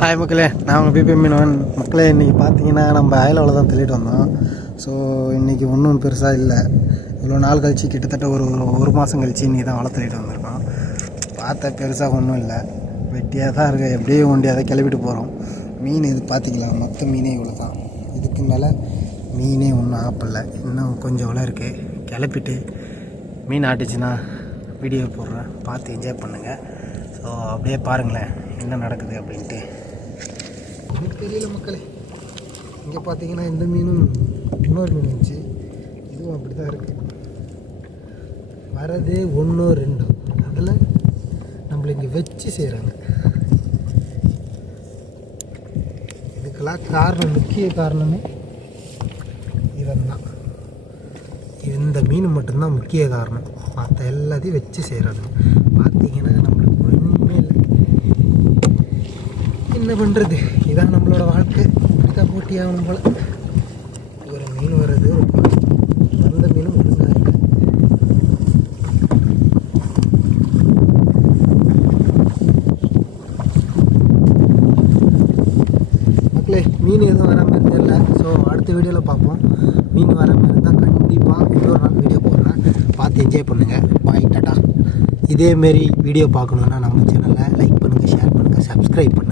Hi மக்களே, நான் உங்கள் பிபி மீனவன். மக்களே, இன்றைக்கி பார்த்தீங்கன்னா நம்ம அயலவில் தான் தள்ளிட்டு வந்தோம். ஸோ இன்றைக்கி ஒன்றும் பெருசாக இல்லை. இவ்வளோ நாள் கழிச்சு கிட்டத்தட்ட ஒரு மாதம் கழிச்சு இன்றைக்கி தான் வலை தள்ளிட்டு வந்திருக்கோம். பார்த்தா பெருசாக ஒன்றும் இல்லை, வெட்டியாக தான் இருக்குது. எப்படியே ஒண்டியாக தான் கிளப்பிட்டு போகிறோம். மீன் இது பார்த்திங்களா, மொத்த மீனே இவ்வளோ தான். இதுக்கு மேலே மீனே ஒன்றும் ஆப்பிடல, இன்னும் கொஞ்சம் இவ்வளோ இருக்குது. கிளப்பிட்டு மீன் ஆட்டுச்சுன்னா வீடியோ போடுறேன், பார்த்து என்ஜாய் பண்ணுங்கள். ஸோ அப்படியே பாருங்களேன் என்ன நடக்குது அப்படின்ட்டு. எனக்கு தெரியல மக்களே. இங்கே பார்த்தீங்கன்னா இந்த மீனும் இன்னொரு மீன் இருந்துச்சு, இதுவும் அப்படி தான் இருக்குது. வரதே 1 2 அதில் நம்மளை இங்கே வச்சு செய்கிறாங்க. இதுக்கெல்லாம் காரணம், முக்கிய காரணமே இவன் தான். இந்த மீன் மட்டும்தான் முக்கிய காரணம். மற்ற எல்லாத்தையும் வச்சு செய்கிறாங்க. பார்த்தீங்கன்னா நம்மளுக்கு ஒன்றுமே இல்லை. என்ன பண்ணுறது, இதான் நம்மளோட வாழ்க்கை. இப்படிதான் போட்டியாகணும் போல். ஒரு மீன் வர்றது, வந்த மீனும் ஒழுங்காக இருக்குது. மக்களே, மீன் எதுவும் வர மாதிரி தெரியல. ஸோ அடுத்த வீடியோவில் பார்ப்போம். மீன் வர மாதிரி இருந்தால் கண்டிப்பாக இன்னொரு நாள் வீடியோ போடுறேன், பார்த்து என்ஜாய் பண்ணுங்கள். பாய், டாட்டா. இதேமாரி வீடியோ பார்க்கணுன்னா நம்ம சேனலை லைக் பண்ணுங்கள், ஷேர் பண்ணுங்கள், சப்ஸ்கிரைப் பண்ணுங்கள்.